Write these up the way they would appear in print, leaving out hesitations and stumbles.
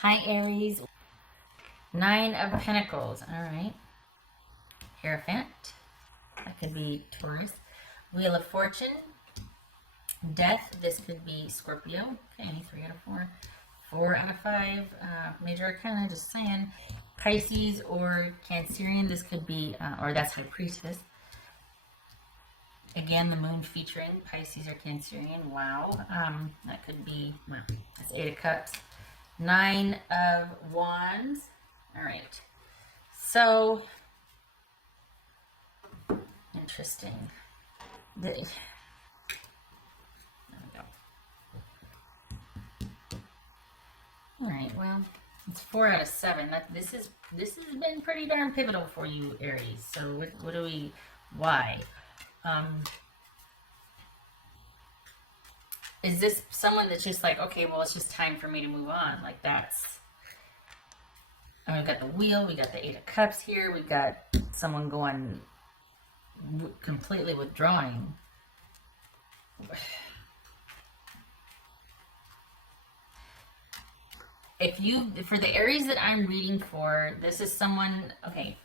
Hi, Aries. Nine of Pentacles. All right. Hierophant. That could be Taurus. Wheel of Fortune. Death. This could be Scorpio. Okay, 3 out of 4. 4 out of 5. Major Arcana, just saying. Pisces or Cancerian. This could be, or that's High Priestess. Again, the moon featuring Pisces or Cancerian. Wow. That could be, well, that's 8 of Cups. 9 of Wands. All right. So, interesting. There we go. All right. Well, it's 4 out of 7. This has been pretty darn pivotal for you, Aries. So what do we? Why? Is this someone that's just like, okay, well, it's just time for me to move on? Like that's. And we've got the wheel, we got the 8 of Cups here, we got someone going completely withdrawing. For the Aries that I'm reading for, this is someone, okay,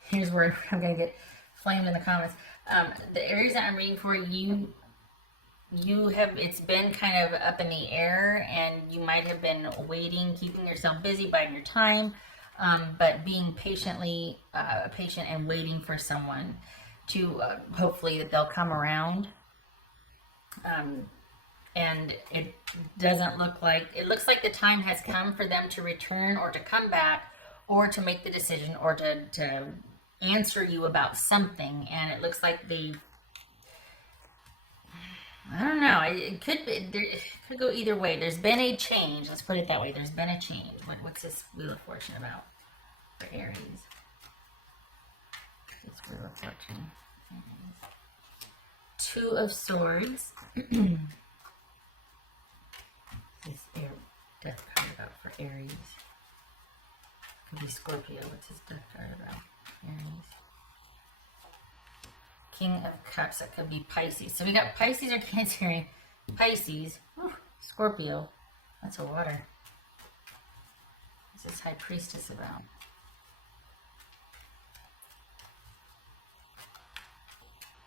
here's where I'm going to get flamed in the comments. The Aries that I'm reading for, it's been kind of up in the air, and you might have been waiting, keeping yourself busy, biding your time, but being patient and waiting for someone to hopefully that they'll come around. And it looks like the time has come for them to return or to come back or to make the decision or to answer you about something. And it looks like I don't know. It could go either way. There's been a change. Let's put it that way. There's been a change. What's this Wheel of Fortune about for Aries? This Wheel of Fortune. Aries. 2 of Swords. This death card about for Aries. Could be Scorpio. What's his death card about? Aries. King of Cups, that could be Pisces. So we got Pisces or Cancer. Pisces. Whew, Scorpio. That's a water. What's this High Priestess about?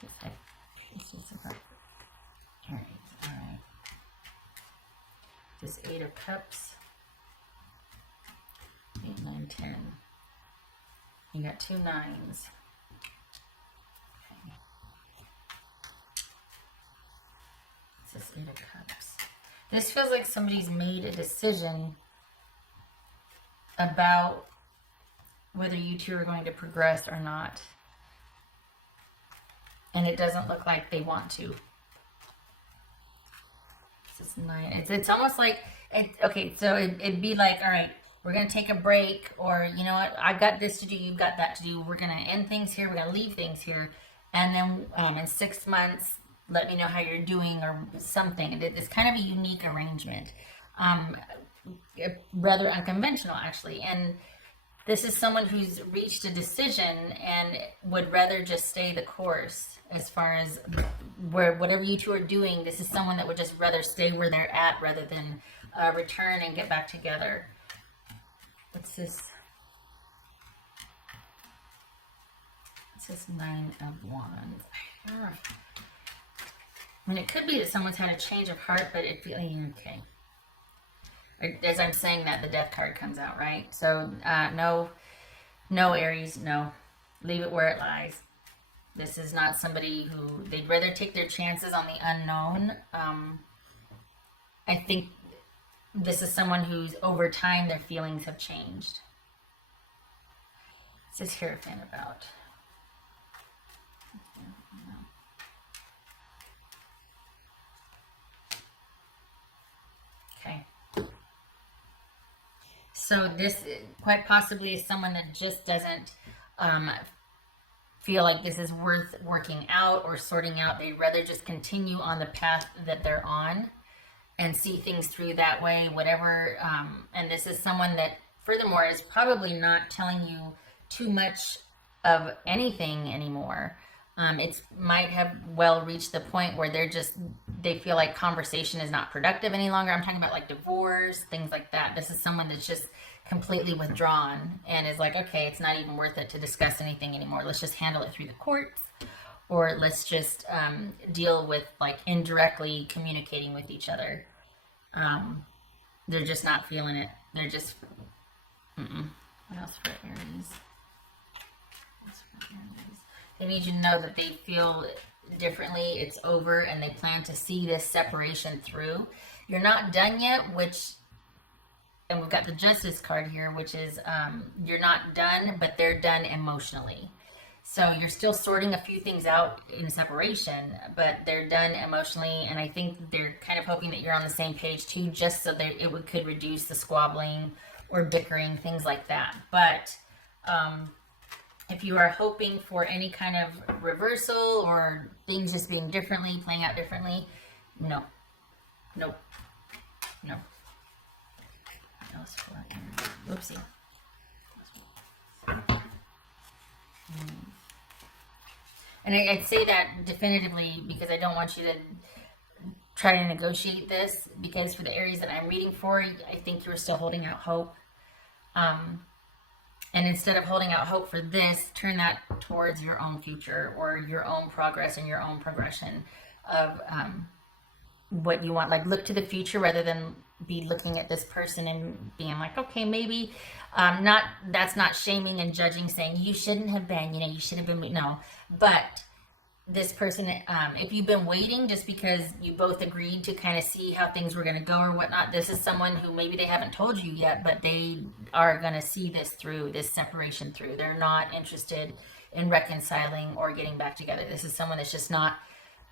This High Priestess about Aries. Alright. This 8 of Cups. 8, 9, 10. You got 2 9s. This 8 of Cups. This feels like somebody's made a decision about whether you two are going to progress or not. And it doesn't look like they want to. This is 9. It's almost like, okay, so it'd be like, all right, we're going to take a break, or, you know what, I've got this to do, you've got that to do. We're going to end things here. We're going to leave things here. And then in 6 months, let me know how you're doing or something. It's kind of a unique arrangement. Rather unconventional, actually. And this is someone who's reached a decision and would rather just stay the course as far as whatever you two are doing. This is someone that would just rather stay where they're at rather than return and get back together. What's this? What's this 9 of Wands? I mean, it could be that someone's had a change of heart, but it feels okay. As I'm saying that, the Death card comes out, right? So, no, Aries, no. Leave it where it lies. This is not somebody who, they'd rather take their chances on the unknown. I think this is someone who's, over time, their feelings have changed. What's this Hierophant about? Okay. So this quite possibly is someone that just doesn't feel like this is worth working out or sorting out. They'd rather just continue on the path that they're on and see things through that way, whatever. And this is someone that, furthermore, is probably not telling you too much of anything anymore. It might have well reached the point where they feel like conversation is not productive any longer. I'm talking about like divorce, things like that. This is someone that's just completely withdrawn and is like, okay, it's not even worth it to discuss anything anymore. Let's just handle it through the courts, or let's just deal with like indirectly communicating with each other. They're just not feeling it. They're just, what else for Aries? They need you to know that they feel differently. It's over, and they plan to see this separation through. You're not done yet, and we've got the Justice card here, which is you're not done, but they're done emotionally. So you're still sorting a few things out in separation, but they're done emotionally, and I think they're kind of hoping that you're on the same page too, just so that could reduce the squabbling or bickering, things like that. But if you are hoping for any kind of reversal or things just being differently, playing out differently, no. Nope. No. What else for Oopsie. And I'd say that definitively because I don't want you to try to negotiate this, because for the Aries that I'm reading for, I think you're still holding out hope. And instead of holding out hope for this, turn that towards your own future or your own progress and your own progression of what you want. Like, look to the future rather than be looking at this person and being like, okay, maybe that's not shaming and judging, saying you shouldn't have been, you should have been, no. But this person, if you've been waiting just because you both agreed to kind of see how things were going to go or whatnot, this is someone who maybe they haven't told you yet, but they are going to see this through, this separation through. They're not interested in reconciling or getting back together. This is someone that's just not,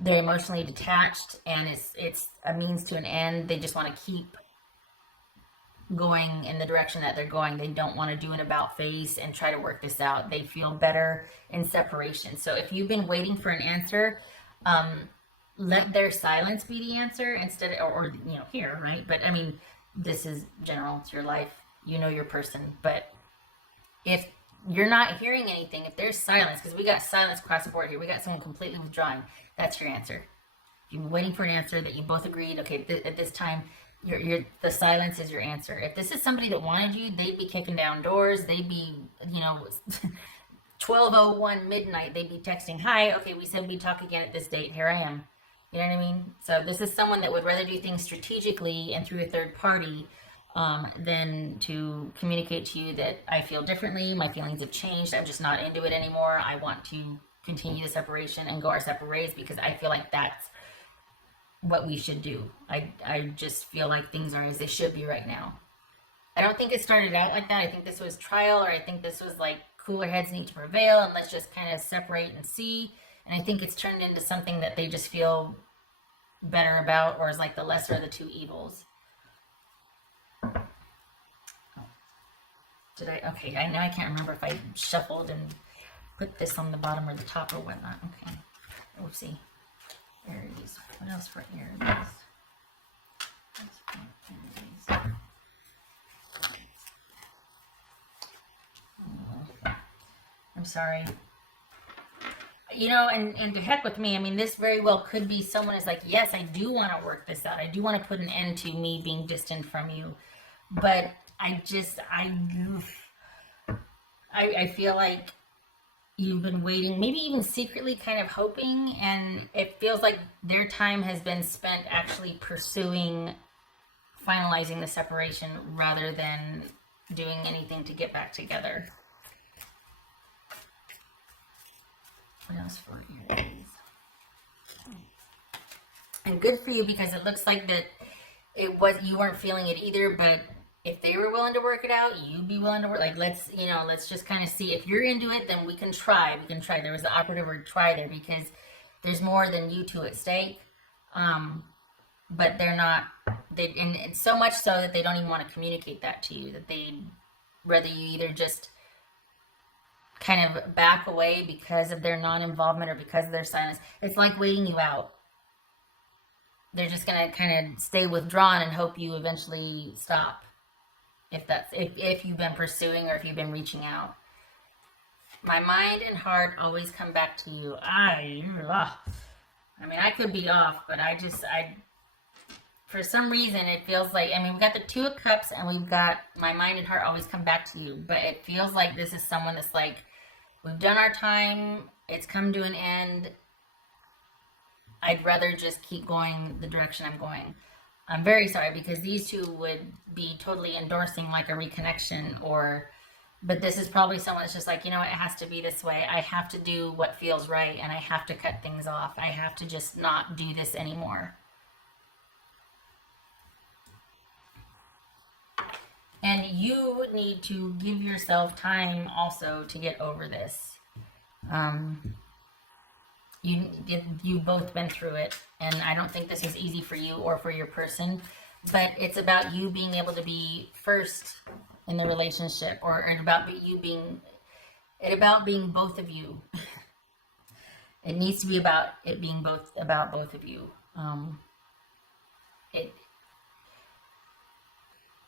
they're emotionally detached, and it's a means to an end. They just want to keep going in the direction that they're going. They don't want to do an about face and try to work this out. They feel better in separation. So if you've been waiting for an answer, let their silence be the answer instead of, or here, right? But I mean, this is general. It's your life. You know your person. But if you're not hearing anything, if there's silence, because we got silence across the board here. We got someone completely withdrawing. That's your answer. You've been waiting for an answer that you both agreed, okay, at this time, the silence is your answer. If this is somebody that wanted you, they'd be kicking down doors. They'd be, 12:01 midnight. They'd be texting, hi, okay, we said we'd talk again at this date. Here I am. You know what I mean? So this is someone that would rather do things strategically and through a third party than to communicate to you that I feel differently. My feelings have changed. I'm just not into it anymore. I want to continue the separation and go our separate ways because I feel like that's what we should do. I just feel like things are as they should be right now. I don't think it started out like that. I think this was trial, or I think this was like cooler heads need to prevail and let's just kind of separate and see. And I think it's turned into something that they just feel better about, or is like the lesser of the two evils. Okay, I can't remember if I shuffled and put this on the bottom or the top or whatnot. Okay, we'll see. Aries. What else for Aries? I'm sorry. And to heck with me. I mean, this very well could be someone is like, yes, I do want to work this out. I do want to put an end to me being distant from you. But I feel like you've been waiting, maybe even secretly kind of hoping, and it feels like their time has been spent actually pursuing finalizing the separation rather than doing anything to get back together. What else for Aries? And good for you, because it looks like that you weren't feeling it either, but if they were willing to work it out, you'd be willing to work. Like, let's just kind of see. If you're into it, then we can try. There was the operative word try there, because there's more than you two at stake. But they're not, and so much so that they don't even want to communicate that to you, that they'd rather you either just kind of back away because of their non-involvement or because of their silence. It's like waiting you out. They're just going to kind of stay withdrawn and hope you eventually stop. If you've been pursuing or if you've been reaching out. My mind and heart always come back to you. I mean, I could be off, but for some reason, it feels like, I mean, we've got the Two of Cups and we've got my mind and heart always come back to you. But it feels like this is someone that's like, we've done our time. It's come to an end. I'd rather just keep going the direction I'm going. I'm very sorry because these two would be totally endorsing like a reconnection but this is probably someone that's just like, you know, it has to be this way. I have to do what feels right and I have to cut things off. I have to just not do this anymore. And you need to give yourself time also to get over this. You've both been through it, and I don't think this was easy for you or for your person, but it's about you being able to be first in the relationship, or about being both of you. It needs to be about it being about both of you.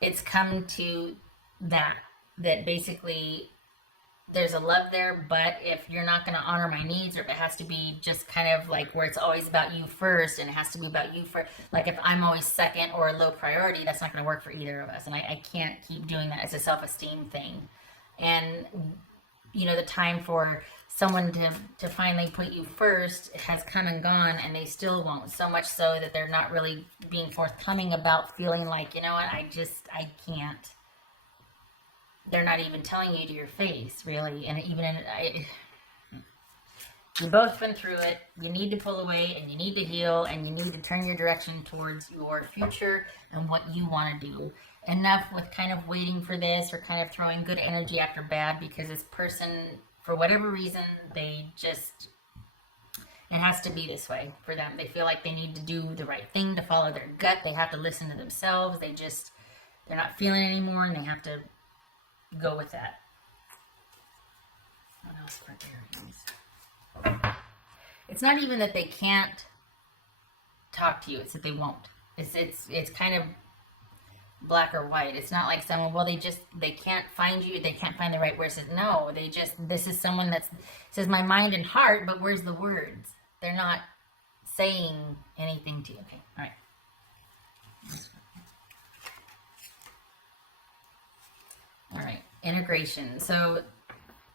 It's come to that basically there's a love there, but if you're not going to honor my needs, or if it has to be just kind of like where it's always about you first and it has to be about you first, like if I'm always second or a low priority, that's not going to work for either of us. And I can't keep doing that. It's a self-esteem thing. And, you know, the time for someone to finally put you first has come and gone, and they still won't. So much so that they're not really being forthcoming about feeling like, you know what, I can't. They're not even telling you to your face, really. And even you've both been through it. You need to pull away and you need to heal and you need to turn your direction towards your future and what you want to do. Enough with kind of waiting for this or kind of throwing good energy after bad, because this person, for whatever reason, it has to be this way for them. They feel like they need to do the right thing, to follow their gut. They have to listen to themselves. They're not feeling it anymore, and they have to go with that. What else for Aries? It's not even that they can't talk to you, it's that they won't. It's kind of black or white. It's not like someone, well, they can't find you, they can't find the right words. No, this is someone that says my mind and heart, but where's the words? They're not saying anything to you. Okay, all right. All right, integration. So,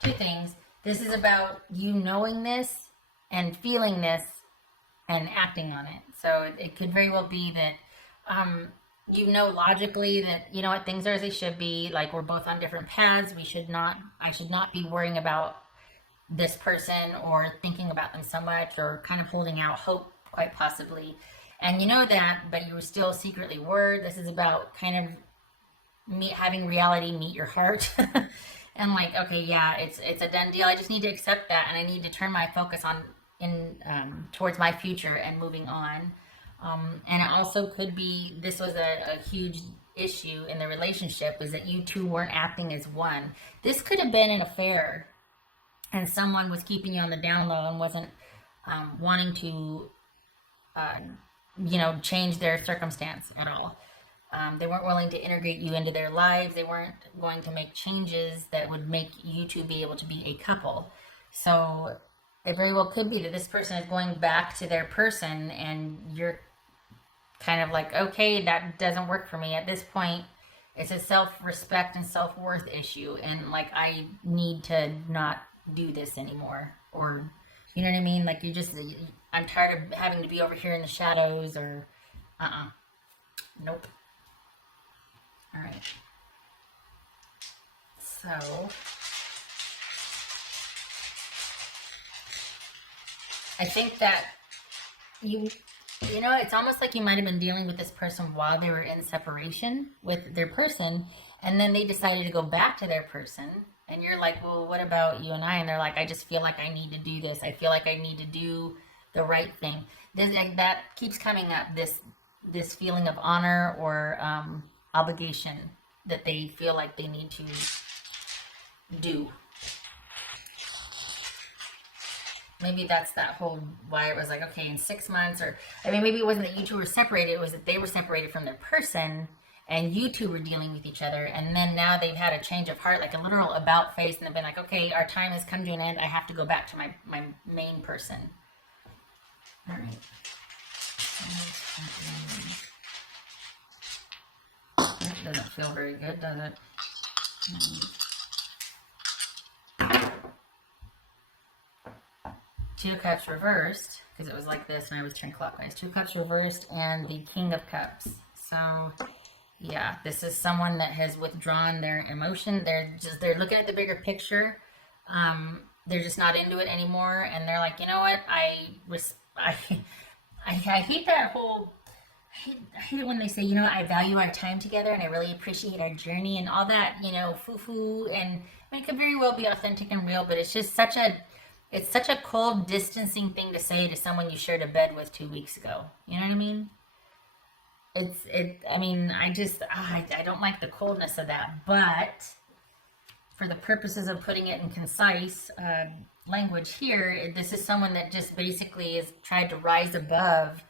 two things. This is about you knowing this and feeling this and acting on it. So it could very well be that you know logically that, you know what, things are as they should be. Like, we're both on different paths. I should not be worrying about this person or thinking about them so much, or kind of holding out hope, quite possibly. And you know that, but you still secretly were. This is about kind of having reality meet your heart. And like, okay, yeah, it's a done deal. I just need to accept that, and I need to turn my focus towards my future and moving on. And it also could be this was a huge issue in the relationship, was that you two weren't acting as one. This could have been an affair, and someone was keeping you on the down low and wasn't wanting to, change their circumstance at all. They weren't willing to integrate you into their lives. They weren't going to make changes that would make you two be able to be a couple. So it very well could be that this person is going back to their person, and you're kind of like, okay, that doesn't work for me. At this point, it's a self-respect and self-worth issue. And like, I need to not do this anymore. Or, you know what I mean? Like, I'm tired of having to be over here in the shadows, or, nope. All right. So, I think that it's almost like you might have been dealing with this person while they were in separation with their person, and then they decided to go back to their person, and you're like, well, what about you and I? And they're like, I just feel like I need to do this. I feel like I need to do the right thing. That keeps coming up, this feeling of honor or obligation that they feel like they need to do. Maybe that's that whole why it was like, okay, in 6 months, or I mean, maybe it wasn't that you two were separated, it was that they were separated from their person, and you two were dealing with each other, and then now they've had a change of heart, like a literal about face, and they've been like, okay, our time has come to an end. I have to go back to my main person. All right. That doesn't feel very good, does it? Two of Cups reversed, because it was like this and I was turning clockwise. Two Cups reversed and the King of Cups. So, yeah, this is someone that has withdrawn their emotion. They're looking at the bigger picture. They're just not into it anymore, and they're like, you know what? I hate that whole. I hate it when they say, you know, I value our time together and I really appreciate our journey and all that, you know, foo-foo. And I mean, it could very well be authentic and real, but it's just such a cold, distancing thing to say to someone you shared a bed with 2 weeks ago. You know what I mean? I mean, I don't like the coldness of that, but for the purposes of putting it in concise language here, this is someone that just basically has tried to rise above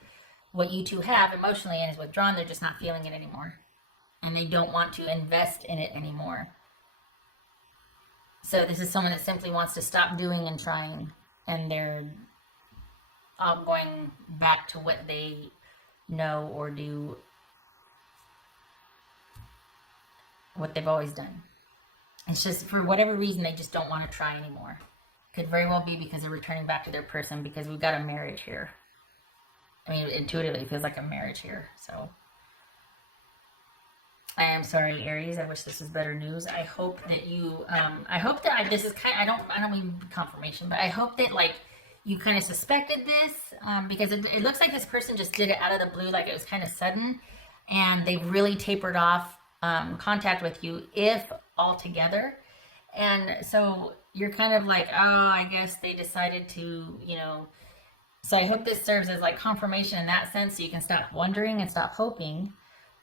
what you two have emotionally and is withdrawn. They're just not feeling it anymore, and they don't want to invest in it anymore. So this is someone that simply wants to stop doing and trying, and they're all going back to what they know or do, what they've always done. It's just, for whatever reason, they just don't want to try anymore. Could very well be because they're returning back to their person, because we've got a marriage here. I mean, intuitively, it feels like a marriage here. So, I am sorry, Aries. I wish this was better news. I hope that you, this is kind of, I don't mean confirmation, but I hope that, like, you kind of suspected this, because it looks like this person just did it out of the blue, like it was kind of sudden, and they've really tapered off contact with you, if altogether. And so you're kind of like, oh, I guess they decided to, you know. So I hope this serves as like confirmation in that sense, so you can stop wondering and stop hoping.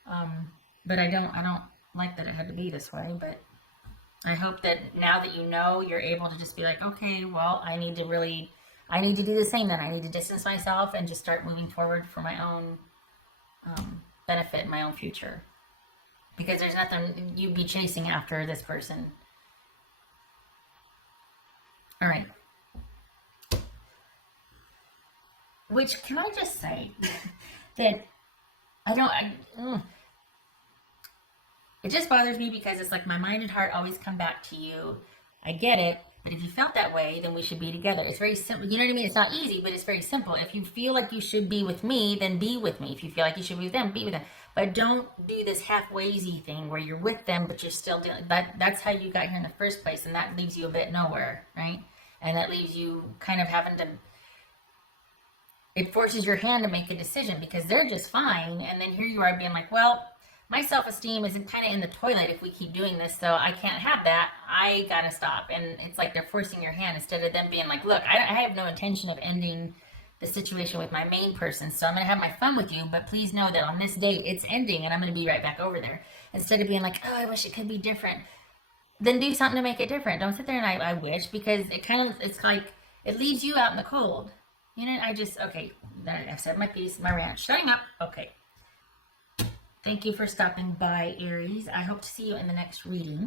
But I don't like that it had to be this way. But I hope that now that you know, you're able to just be like, okay, well, I need to do the same then. I need to distance myself and just start moving forward for my own benefit, my own future. Because there's nothing you'd be chasing after this person. All right. Which, can I just say that it just bothers me, because it's like my mind and heart always come back to you. I get it, but if you felt that way, then we should be together. It's very simple. You know what I mean? It's not easy, but it's very simple. If you feel like you should be with me, then be with me. If you feel like you should be with them, be with them. But don't do this halfwaysy thing where you're with them, but you're still doing that. That's how you got here in the first place, and that leaves you a bit nowhere, right? And that leaves you kind of having to. It forces your hand to make a decision, because they're just fine, and then here you are being like, well, my self-esteem is kind of in the toilet if we keep doing this, so I can't have that. I gotta stop. And it's like they're forcing your hand, instead of them being like, look, I have no intention of ending the situation with my main person, so I'm gonna have my fun with you, but please know that on this date it's ending, and I'm gonna be right back over there. Instead of being like, oh, I wish it could be different, then do something to make it different. Don't sit there and I wish, because it's like it leaves you out in the cold. You know, okay, I've said my piece, my rant. Shutting up. Okay. Thank you for stopping by, Aries. I hope to see you in the next reading.